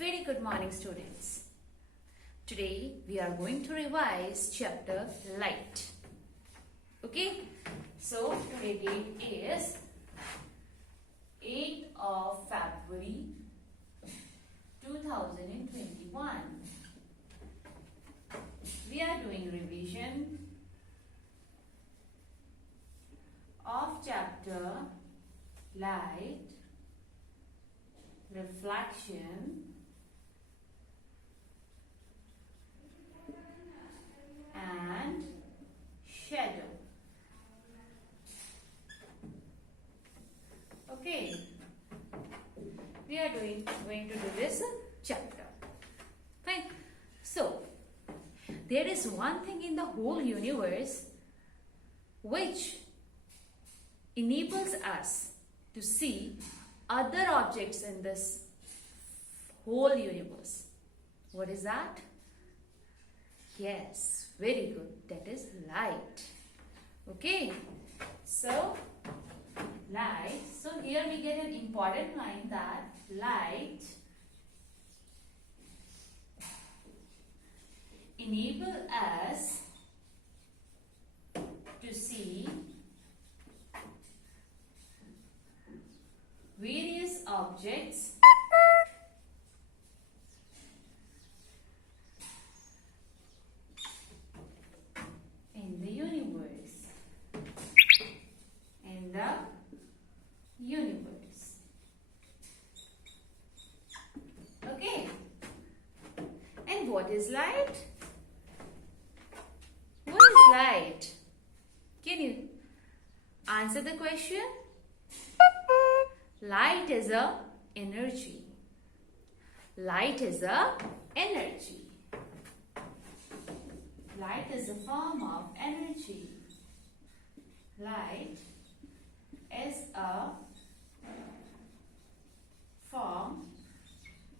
very good morning, students. Today we are going to revise chapter light. Okay, so today date is 8th of February 2021. We are doing revision of chapter light, reflection, and shadow. Okay, we are going to do this chapter. Fine. So, there is one thing in the whole universe which enables us to see other objects in this whole universe. What is that? Yes, very good. That is light. Okay, so light. So here we get an important line that light enable us to see various objects in the universe. Okay. And what is light? What is light? Can you answer the question? Light is a energy. Light is a energy. Light is a form of energy. Light is a form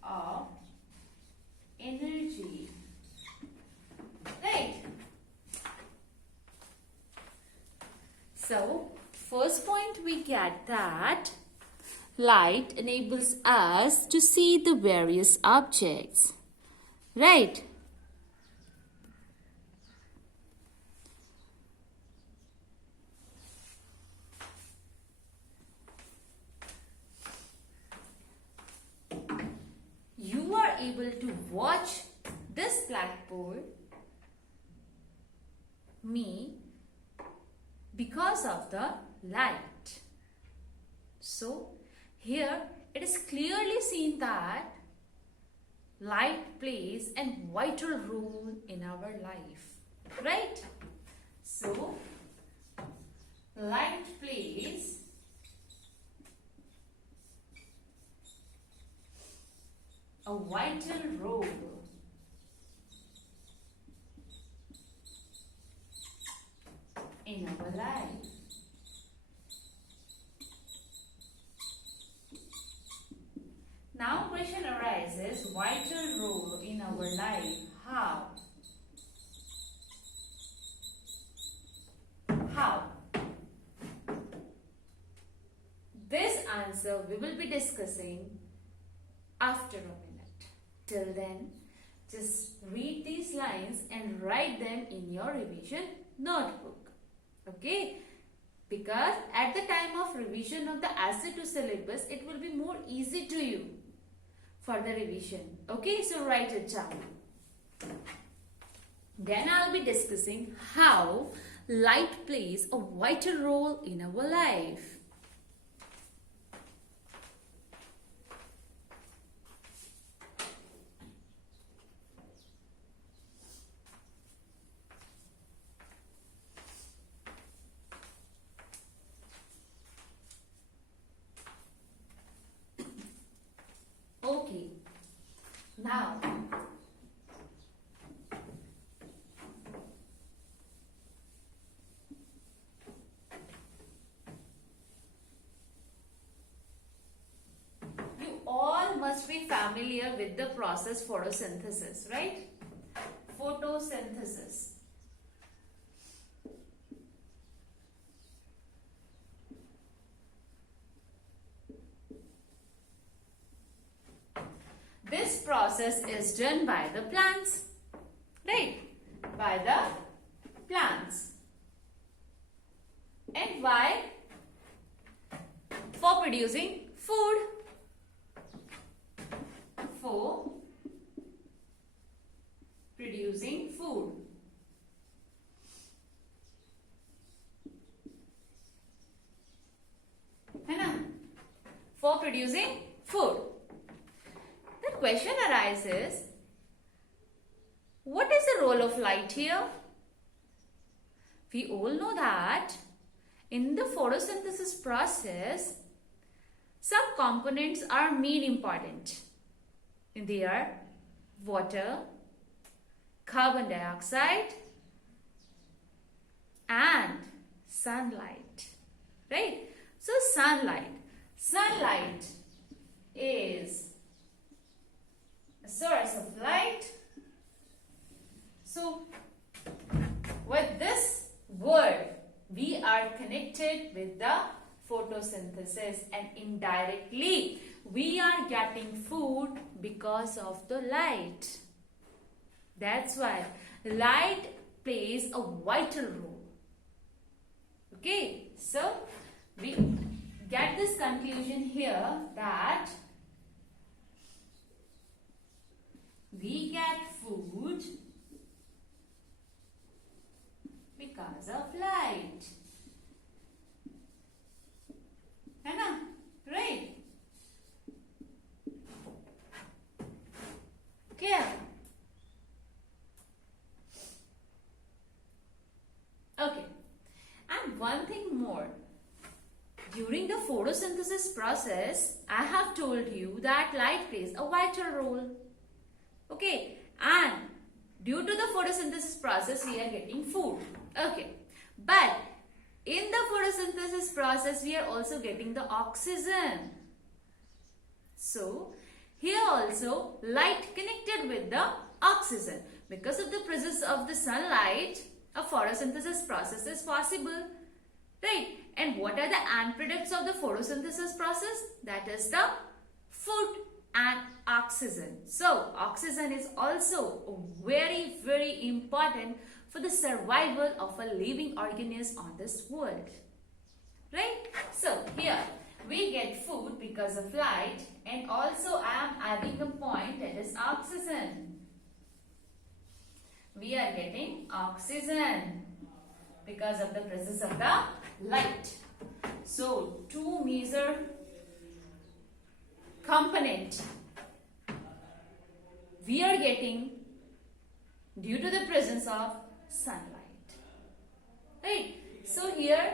of energy. Right? So, first point we get that light enables us to see the various objects. Right? You are able to watch this blackboard, me, because of the light. So, here it is clearly seen that light plays a vital role in our life, right? So, light plays a vital role in our life. Now question arises, vital role in our life. How? How? This answer we will be discussing after a minute. Till then, just read these lines and write them in your revision notebook. Okay? Because at the time of revision of the essay to syllabus, it will be more easy to you for the revision. Okay, so write it down. Then I'll be discussing how light plays a vital role in our life. Okay, now you all must be familiar with the process photosynthesis, right? Photosynthesis. This process process is done by the plants, right? By the plants. And why? For producing food. For producing food. है ना? For producing food. The question arises, what is the role of light here? We all know that in the photosynthesis process, some components are made important. They are water, carbon dioxide, and sunlight, right? So sunlight is a source of light. So with this word, we are connected with the photosynthesis, and indirectly we are getting food because of the light. That's why light plays a vital role. Okay, so we get this conclusion here that we get food because of light. है ना? Right? Clear? Okay. And one thing more. During the photosynthesis process, I have told you that light plays a vital role. Okay. And due to the photosynthesis process, we are getting food. Okay. But in the photosynthesis process, we are also getting the oxygen. So, here also light connected with the oxygen. Because of the presence of the sunlight, a photosynthesis process is possible. Right? And what are the end products of the photosynthesis process? That is the food and oxygen. So, oxygen is also very, very important for the survival of a living organism on this world. Right? So, here we get food because of light, and also I am adding a point, that is oxygen. We are getting oxygen because of the presence of the light. So, two major component we are getting due to the presence of sunlight. Right? So, here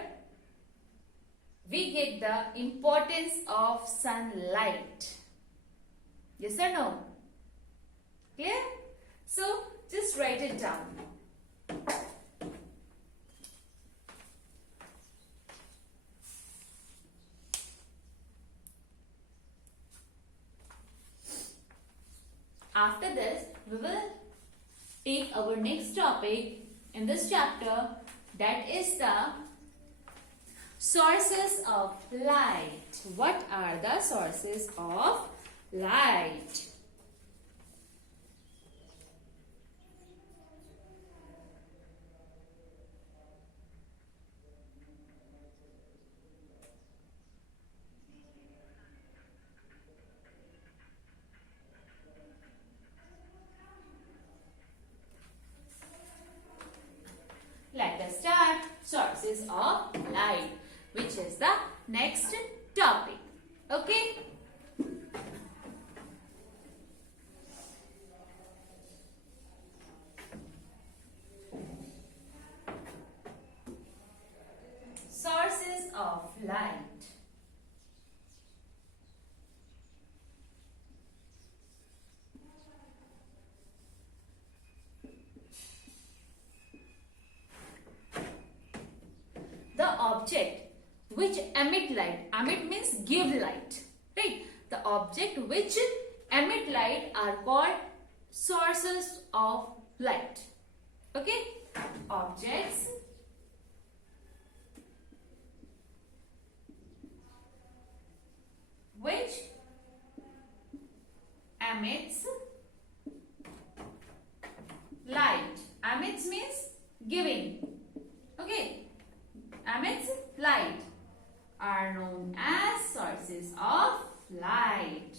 we get the importance of sunlight. Yes or no? Clear? So, just write it down. After this, we will take our next topic in this chapter, that is the sources of light. What are the sources of light? Let us start sources of light, which is the next topic. Okay? Sources of light. The object which emit light. Emit means give light. Right? The object which emit light are called sources of light. Okay? Objects which emits light are known as sources of light.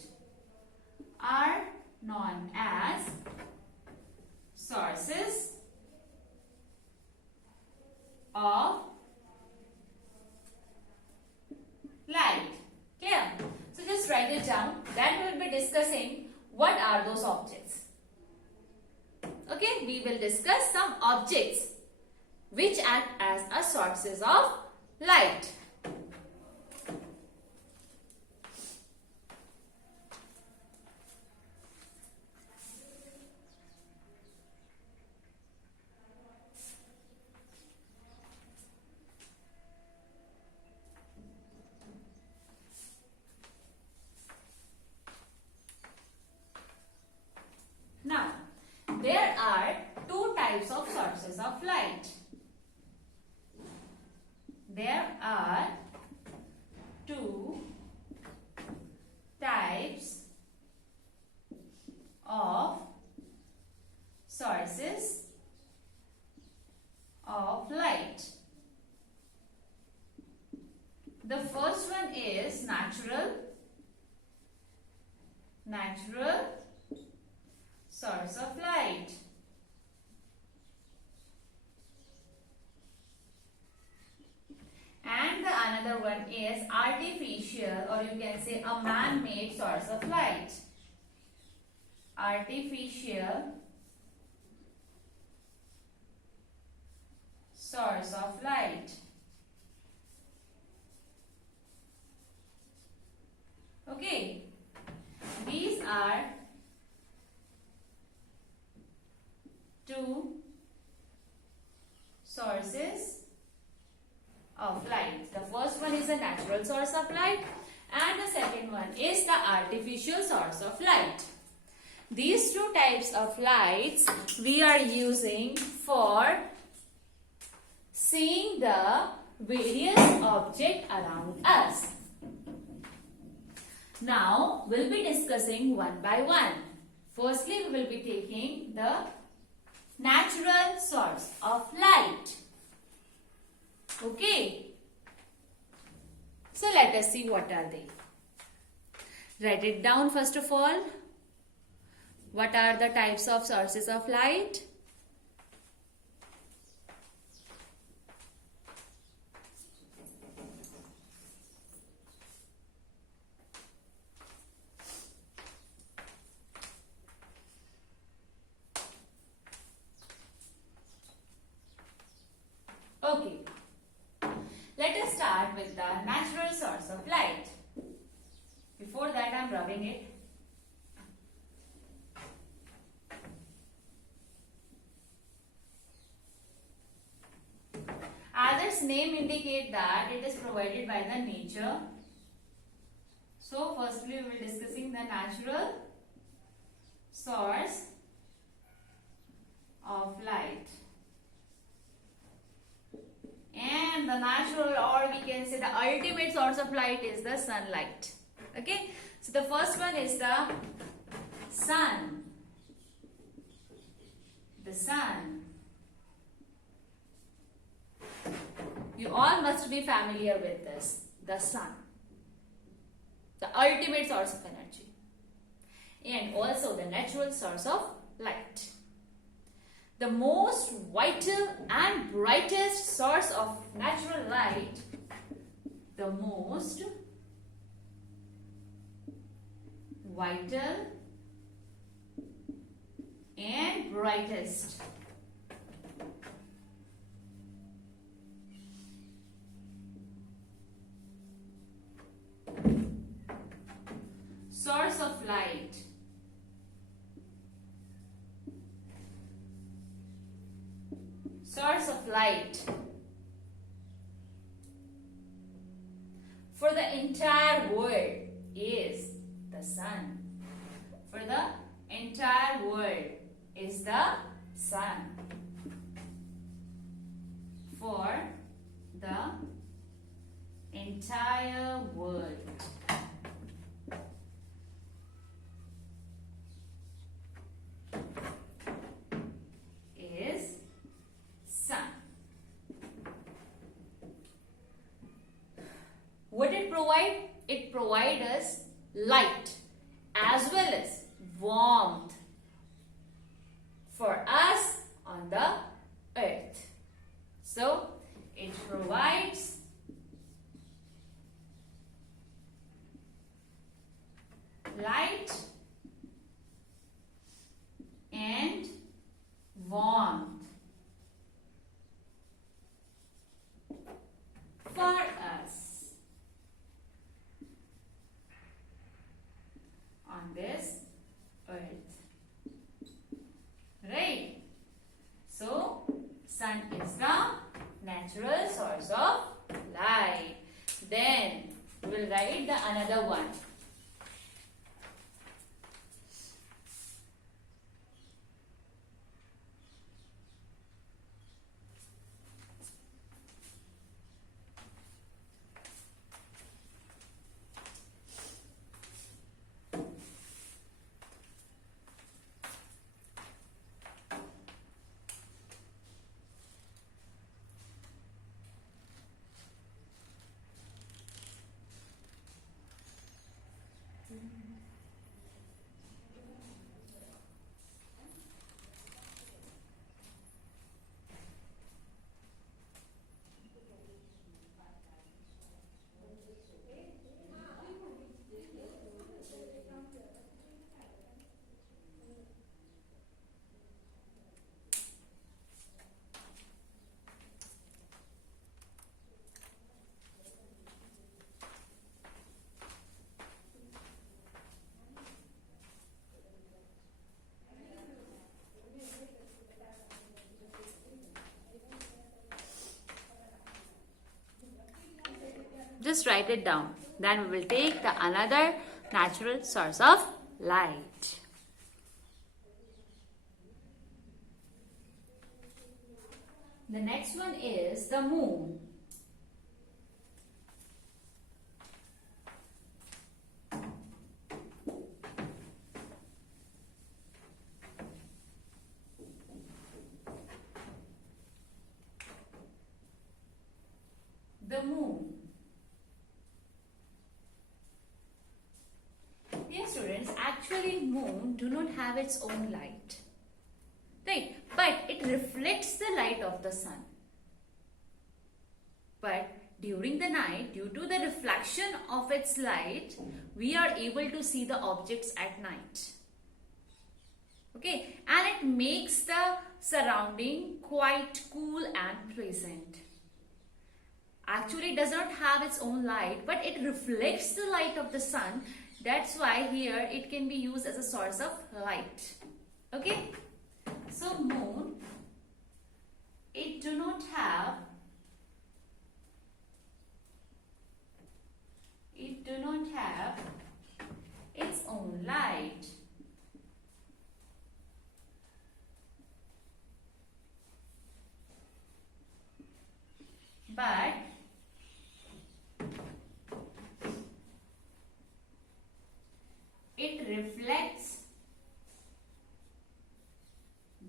Are known as sources of light. Clear? So just write it down. Then we will be discussing what are those objects. Okay, we will discuss some objects which act as a sources of light. Now, there are two types of sources of light. There are two types of sources of light. The first one is natural source of light. And the another one is artificial, or you can say a man-made source of light. Artificial source of light. Okay, these are two sources of light. The first one is a natural source of light and the second one is the artificial source of light. These two types of lights we are using for seeing the various objects around us. Now we'll be discussing one by one. Firstly, we will be taking the natural source of light. Okay. So let us see what are they. Write it down first of all. What are the types of sources of light? Okay. Let us start with the natural source of light. Before that, I am rubbing it. As its name indicates that it is provided by the nature. So, firstly, we will be discussing the natural source of light. And the natural, or we can say the ultimate source of light is the sunlight. Okay. So the first one is the sun. The sun. You all must be familiar with this. The sun. The ultimate source of energy. And also the natural source of light. The most vital and brightest source of natural light, the most vital and brightest source of light for the entire world is the sun. For the entire world is the sun. For the entire world is sun. provide? It provides us light as well as warmth for us on the earth. So, it provides light and warmth for us on this earth. Right? So, sun is the natural source of light. Then, we will write the another one. Just write it down. Then we will take the another natural source of light. The next one is the moon. The moon. Dear students, actually moon do not have its own light. Right? But it reflects the light of the sun. But during the night, due to the reflection of its light, we are able to see the objects at night. Okay? And it makes the surrounding quite cool and pleasant. Actually, it does not have its own light, but it reflects the light of the sun. That's why here it can be used as a source of light. Okay? So, moon, it do not have its own light. But it reflects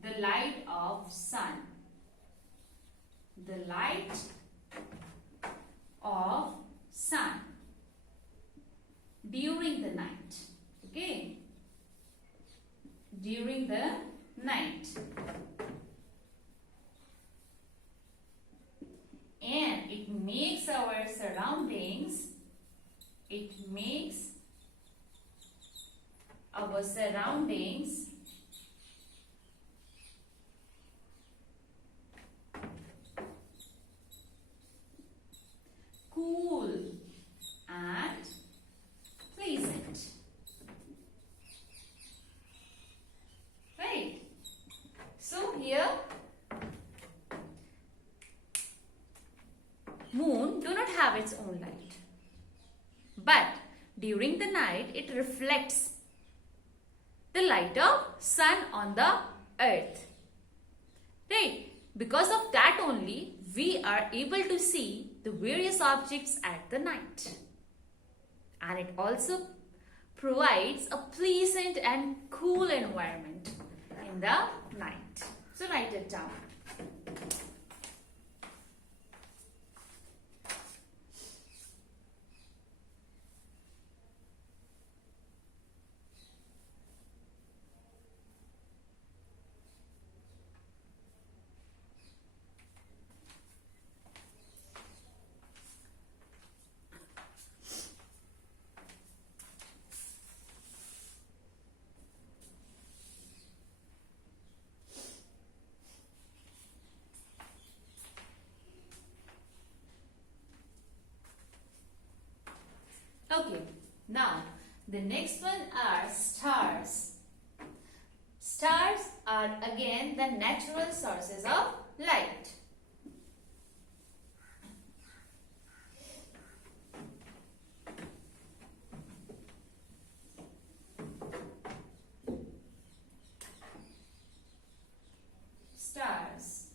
the light of sun. The light of sun during the night. Okay? During the night. And it makes our surroundings, cool and pleasant. Right? So here moon do not have its own light. But during the night it reflects the light of sun on the earth. Right? Because of that only we are able to see the various objects at the night. And it also provides a pleasant and cool environment in the night. So write it down. Now, the next one are stars. Stars are again the natural sources of light. Stars.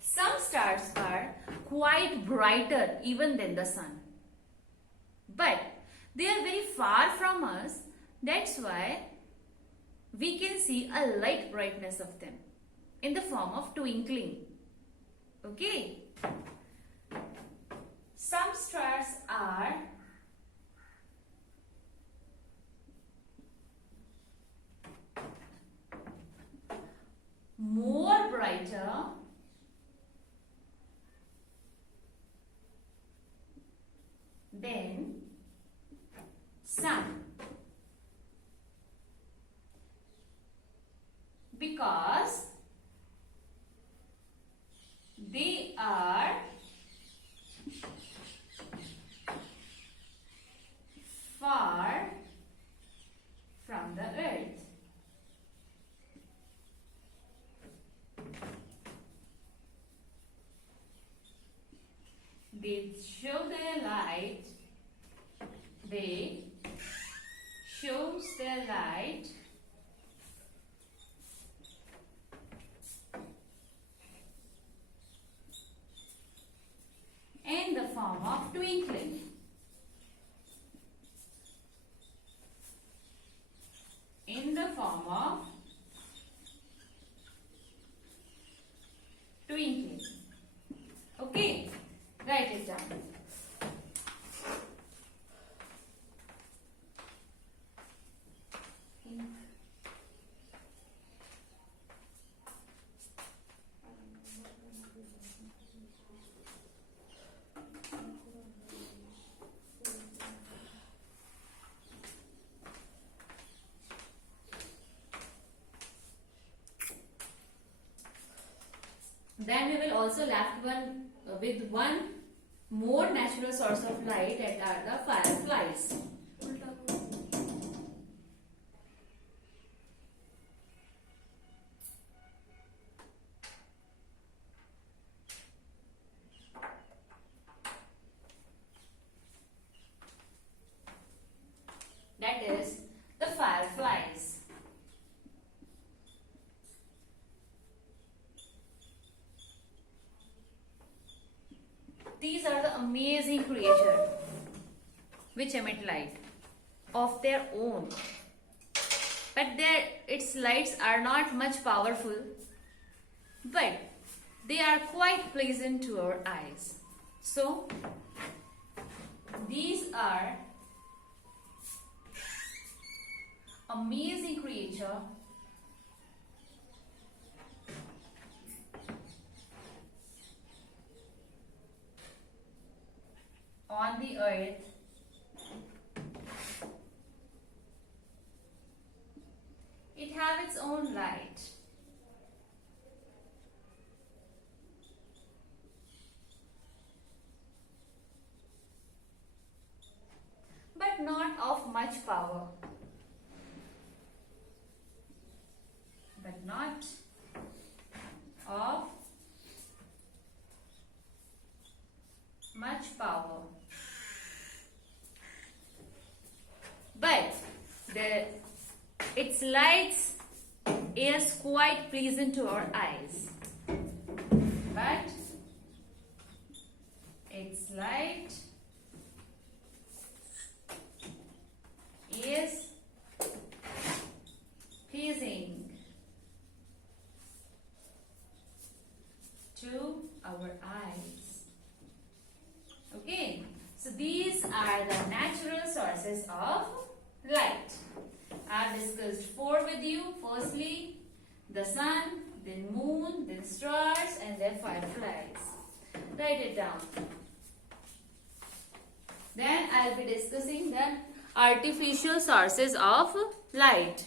Some stars are quite brighter even than the sun. But they are very far from us. That's why we can see a light brightness of them in the form of twinkling. Okay. Some stars are more brighter than sun, because they are far from the earth. They show their light. They shows their light in the form of twinkling. In the form of twinkling. Okay, write it down. Then we will also left with one more natural source of light, that are the fireflies. That is the fireflies. These are the amazing creatures which emit light of their own, but its lights are not much powerful, but they are quite pleasant to our eyes. So these are amazing creature on the earth. It has its own light. But not of much power. But not of much power. But its lights is quite pleasant to our eyes. But its light is pleasing to our eyes. Okay, so these are the natural sources of light. I have discussed 4 with you. Firstly, the sun, then moon, then stars, and then fireflies. Write it down. Then I will be discussing the artificial sources of light.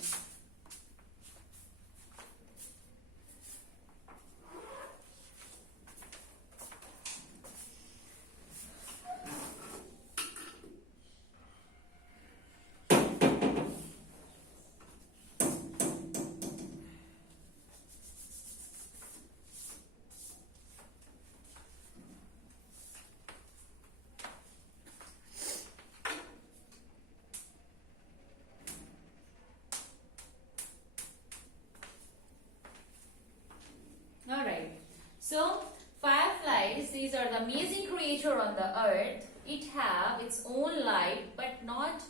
these are the amazing creature on the earth. It have its own light, but not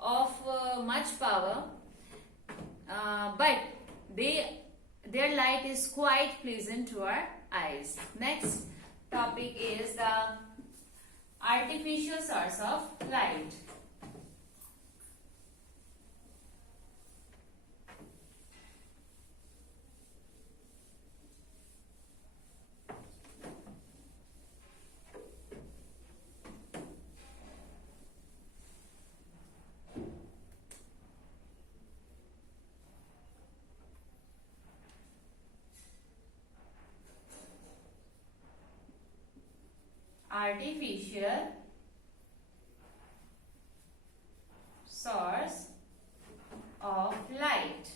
of much power. But their light is quite pleasant to our eyes. Next topic is the artificial source of light. Artificial source of light.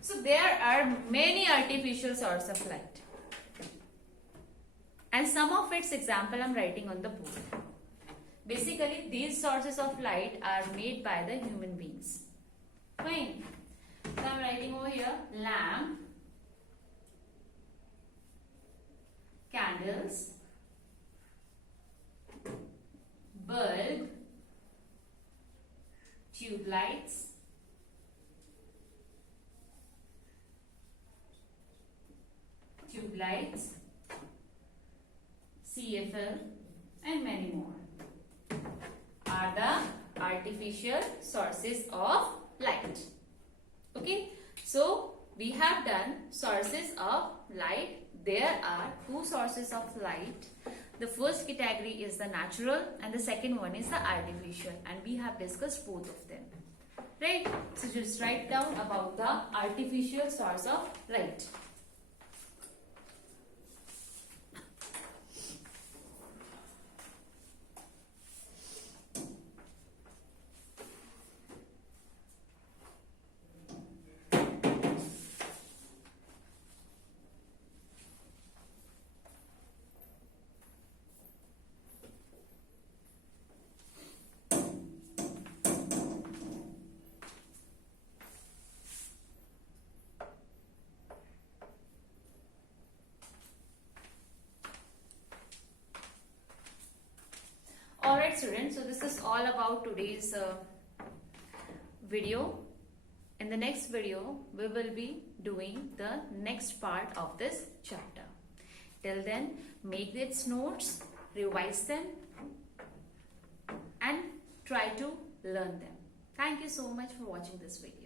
So there are many artificial sources of light, and some of its example I am writing on the board. Basically, these sources of light are made by the human beings. Fine. So I am writing over here lamp, candles, bulb, tube lights, CFL, and many more are the artificial sources of light. Okay, so we have done sources of light. There are two sources of light. The first category is the natural and the second one is the artificial, and we have discussed both of them. Right? So just write down about the artificial source of light. Alright students, so this is all about today's video. In the next video, we will be doing the next part of this chapter. Till then, make its notes, revise them, and try to learn them. Thank you so much for watching this video.